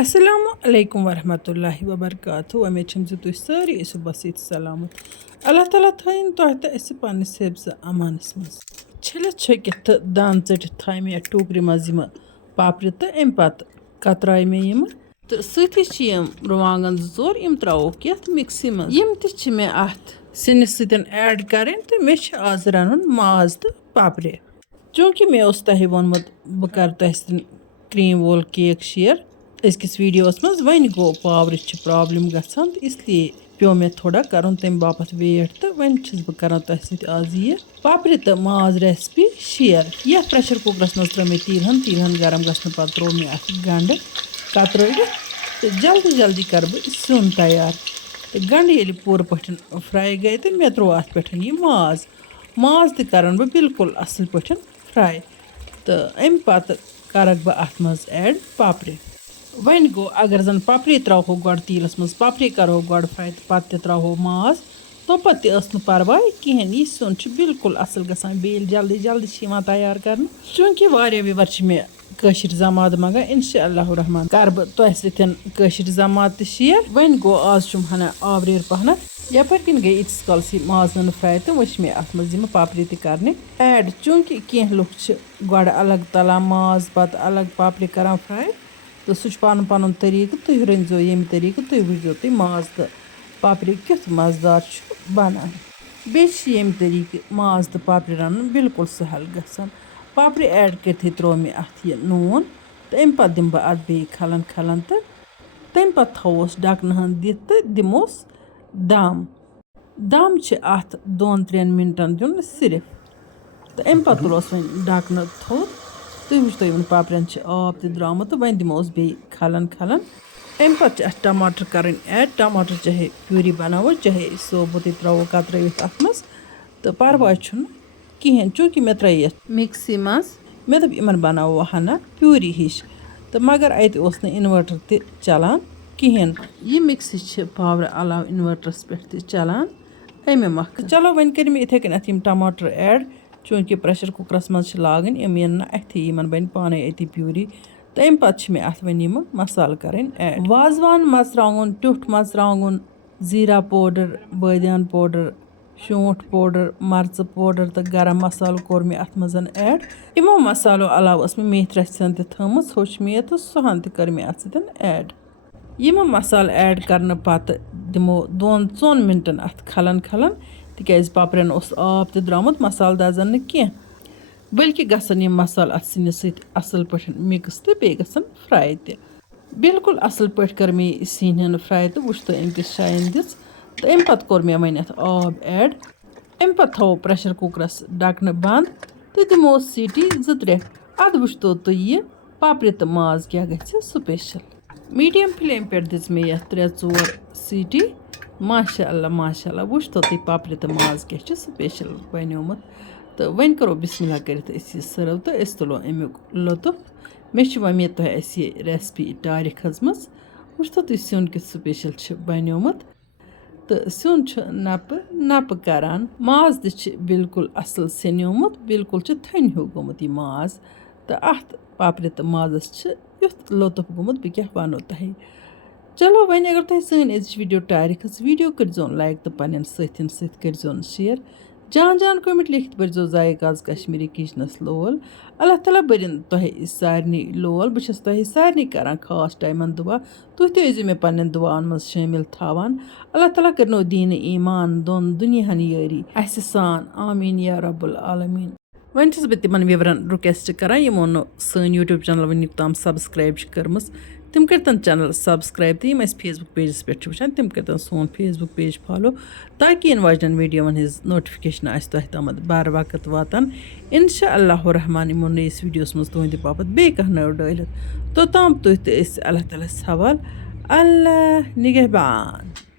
Assalamu alaikum warahmatullahi wabarakatuh. Umeed چھَم زِ تُہۍ سٲری ٲسِو بسیٖت سلامت. اللہ تعالیٰ تھٲیِن تۄہہِ تہٕ أسۍ پنٛنِس حِفظٕ امانَس منٛز. چھٔلِتھ چھٔکِتھ تہٕ دانہٕ ژٔٹِتھ تھایہِ مےٚ ٹوٗکرِ منٛز یِمہٕ پاپرِ تہٕ اَمہِ پتہٕ کترایہِ مےٚ یِمہٕ تہٕ سۭتی چھِ یِم رُوانٛگن 2 یِم ترٛاووکھ یَتھ مِکسی منٛز. یِم تہِ چھِ مےٚ اَتھ سِنِس سۭتۍ ایڈ کَرٕنۍ تہٕ مےٚ چھِ آز رَنُن ماز تہٕ پاپرِ. چوٗنٛکہِ مےٚ اوس تۄہہِ ووٚنمُت بہٕ کَرٕ تۄہہِ سۭتۍ کرٛیٖم وول کیک شِیر أزکِس ویٖڈیوَس منٛز. وۄنۍ گوٚو پاورٕچ چھِ پرٛابلِم گژھان تہٕ اِسلیے پیوٚو مےٚ تھوڑا کَرُن تَمہِ باپَتھ ویٹ تہٕ وۄنۍ چھَس بہٕ کَران تۄہہِ سۭتۍ آز یہِ پاپرِ تہٕ ماز ریسپی شِیر. یَتھ پرٛیشَر کُکرَس منٛز ترٛٲو مےٚ تیٖلہن گرم گژھنہٕ پَتہٕ ترٛوو مےٚ اَتھ گنٛڈٕ کَترٲوِتھ تہٕ جلدی کَرٕ بہٕ سیُن تیار. تہٕ گنٛڈٕ ییٚلہِ پوٗرٕ پٲٹھۍ فرٛاے گٔے تہٕ مےٚ ترٛوو اَتھ پٮ۪ٹھ یہِ ماز تہِ کَرَن بہٕ بِلکُل اَصٕل پٲٹھۍ فرٛاے تہٕ اَمہِ پَتہٕ کَرَکھ بہٕ اَتھ منٛز ایڈ پاپرِ. وۄنۍ گوٚو اگر زَن پاپرِ ترٛاوہو گۄڈٕ تیٖلَس منٛز پاپرِ کَرہو گۄڈٕ فرٛاے تہٕ پَتہٕ تہِ ترٛاوہو ماز توپَتہٕ تہِ ٲس نہٕ پَرواے کِہیٖنۍ. یہِ سیُن چھُ بِلکُل اَصٕل گژھان بیٚیہِ ییٚلہِ جلدی چھِ یِوان تیار کَرنہٕ. چوٗنٛکہِ واریاہ وِوَر چھِ مےٚ کٲشِر زماد منٛگان اِنشاء اللہ رحمان کَرٕ بہٕ تۄہہِ سۭتۍ کٲشِر زماد تہِ شِیر. وۄنۍ گوٚو آز چھُم ہنا آوریر پَہنَتھ یَپٲرۍ کِنۍ گٔے ییٖتِس کالَس یہِ ماز نُنہٕ فرٛاے تہٕ وۄنۍ چھِ مےٚ اَتھ منٛز یِمہٕ پاپرِ تہِ کَرنہِ ایڈ. چوٗنٛکہِ کینٛہہ لُکھ چھِ گۄڈٕ الگ تَلان ماز پَتہٕ الگ پاپرِ کَران فرٛاے تہٕ سُہ چھُ پَنُن طٔریٖقہٕ. تُہۍ رٔنۍزیو ییٚمہِ طٔریٖقہٕ تُہۍ وٕچھزیو تُہۍ ماز تہٕ پاپرِ کیُتھ مَزٕدار چھُ بَنان. بیٚیہِ چھِ ییٚمہِ طٔریٖقہٕ ماز تہٕ پاپرِ رَنُن بِلکُل سہل گژھان. پاپرِ ایڈ کٔرِتھٕے ترٛوو مےٚ اَتھ یہِ نوٗن تہٕ اَمہِ پَتہٕ دِمہٕ بہٕ اَتھ بیٚیہِ کھَلَن تہٕ تَمہِ پَتہٕ تھاووس ڈَکنہٕ ہن دِتھ تہٕ دِموس دَم چھِ اَتھ 2-3 مِنٹَن دیُن صرف تہٕ اَمہِ پَتہٕ تُلوس وۄنۍ ڈَکنہٕ تھوٚد. تُہۍ وٕچھتو یِمَن پاپرٮ۪ن چھِ آب تہِ درٛامُت تہٕ وۄنۍ دِموس بیٚیہِ کھَلَن. اَمہِ پَتہٕ چھِ اَتھ ٹماٹر کَرٕنۍ ایڈ. ٹماٹر چاہے پیوٗری بَناوو چاہے صوبوٗتٕے ترٛاوو کَترٲوِتھ اَتھ منٛز تہٕ پَرواے چھُنہٕ کِہیٖنۍ. چوٗنٛکہِ مےٚ ترٛٲے یَتھ مِکسی منٛز مےٚ دوٚپ یِمَن بَناوو ہنا پیوٗری ہِش تہٕ مگر اَتہِ اوس نہٕ اِنوٲٹَر تہِ چَلان کِہیٖنۍ. یہِ مِکسی چھِ پاورٕ علاوٕ اِنوٲٹرَس پٮ۪ٹھ تہِ چَلان اَمہِ مۄکھٕ. چلو وۄنۍ کٔرۍ مےٚ یِتھَے کٔنۍ اَتھ یِم ٹماٹر ایڈ. چوٗنٛکہِ پرٛیشَر کُکرَس منٛز چھِ لاگٕنۍ یِم یِن نہٕ اَتھِ یِمَن بَنہِ پانَے أتی پیوٗری تہٕ اَمہِ پَتہٕ چھِ مےٚ اَتھ وۄنۍ یِمہٕ مصالہٕ کَرٕنۍ ایڈ. وازوان مرژٕوانٛگُن ٹیوٚٹھ مرژٕوانٛگُن زیٖرا پوڈَر بٲدیان پوڈَر شونٛٹھ پوڈَر مَرژٕ پوڈَر تہٕ گرم مصالہٕ کوٚر مےٚ اَتھ منٛز ایڈ. یِمو مصالو علاوٕ ٲس مےٚ میتھِ رَژھِ ہن تہِ تھٲومٕژ ہوٚچھ میتھ تہٕ سۄ ہن تہِ کٔر مےٚ اَتھ سۭتۍ ایڈ. یِمہٕ مصالہٕ ایڈ کَرنہٕ پَتہٕ دِمو 2-4 مِنٹَن اَتھ کھَلَن تِکیٛازِ پاپرٮ۪ن اوس آب تہِ درٛامُت مصالہٕ دَزَن نہٕ کینٛہہ بٔلکہِ گژھن یِم مصالہٕ اَتھ سِنِس سۭتۍ اَصٕل پٲٹھۍ مِکٕس تہٕ بیٚیہِ گژھن فرٛاے تہِ. بِلکُل اَصٕل پٲٹھۍ کٔر مےٚ یہِ سِنۍ ہن فرٛاے تہٕ وٕچھتو أمۍ کِژھ شاین دِژ تہٕ اَمہِ پَتہٕ کوٚر مےٚ وۄنۍ اَتھ آب ایڈ. اَمہِ پَتہٕ تھاوو پرٛیشَر کُکرَس ڈَکنہٕ بنٛد تہٕ دِمو سیٖٹی 2-3 اَدٕ وٕچھتو تُہۍ یہِ پاپرِ تہٕ ماز کیٛاہ گژھِ سُپیشَل. میٖڈیَم فٕلیم پٮ۪ٹھ دِژ مےٚ یَتھ 3-4 سیٖٹی. ماشاء اللہ وٕچھتو تُہۍ پاپرِ تہٕ ماز کیٛاہ چھِ سُپیشَل بنیومُت تہٕ وۄنۍ کَرو بِسمہِ اللہ کٔرِتھ أسۍ یہِ سٔرٕو تہٕ أسۍ تُلو اَمیُک لُطُف. مےٚ چھِ وۄمید تۄہہِ آسہِ یہِ ریسپی ٹارِ کھٔژمٕژ. وٕچھتو تُہۍ سیُن کیُتھ سُپیشَل چھِ بنیومُت تہٕ سیُن چھُ نَپہٕ کَران. ماز تہِ چھِ بِلکُل اَصٕل سیٚنیومُت بِلکُل چھُ تھٔنۍ ہیوٗ گوٚمُت یہِ ماز تہٕ اَتھ پاپرِ تہٕ مازَس چھِ یُتھ لُطُف گوٚمُت بہٕ کیٛاہ وَنو تۄہہِ. چلو وۄنۍ اگر تۄہہِ سٲنۍ أزِچ ویٖڈیو ٹارِ کھٔژ ویٖڈیو کٔرۍزیون لایک تہٕ پنٛنٮ۪ن سۭتھٮ۪ن سۭتۍ کٔرۍزیون شِیر. جان کوٚمٮ۪نٛٹ لیکھِتھ بٔرۍزیو ذایقاز کشمیٖری کِچنَس لول. اللہ تعالیٰ بٔرِنۍ تۄہہِ سارنٕے لول. بہٕ چھَس تۄہہِ سارنٕے کَران خاص ٹایمَن دُعا تُہۍ تہِ ٲسۍزیو مےٚ پنٛنٮ۪ن دُعاَن منٛز شٲمِل تھاوان. اللہ تعالیٰ کٔرنو دیٖنہٕ ایٖمان دۄن دُنیاہَن یٲری اَسہِ سان آمیٖن یا رب العالمیٖن. وۄنۍ چھَس بہٕ تِمَن وِورَن رِکوٮ۪سٹ کَران یِمو نہٕ سٲنۍ یوٗٹیوٗب چَنَل وٕنیُک تام سبسکرایب چھِ کٔرمٕژ تِم کٔرۍتَن چَنَل سبسکرایب تہٕ یِم اَسہِ فیس بُک پیجَس پٮ۪ٹھ چھِ وٕچھان تِم کٔرۍتَن سون فیس بُک پیج فالو تاکہِ یِنہٕ واجنٮ۪ن ویٖڈیووَن ہِنٛز نوٹِفِکیشن آسہِ تۄہہِ تامَتھ بَر وقت واتان. اِنشاء اللہ رحمان یِمو نٔیِس ویٖڈیوَس منٛز تُہٕنٛدِ باپَتھ بیٚیہِ کانٛہہ نٔو ڈٲلِتھ توٚتام تُہۍ تہِ ٲسۍ اللہ تعالیٰ ہَس حوال. اللہ نِگہبان.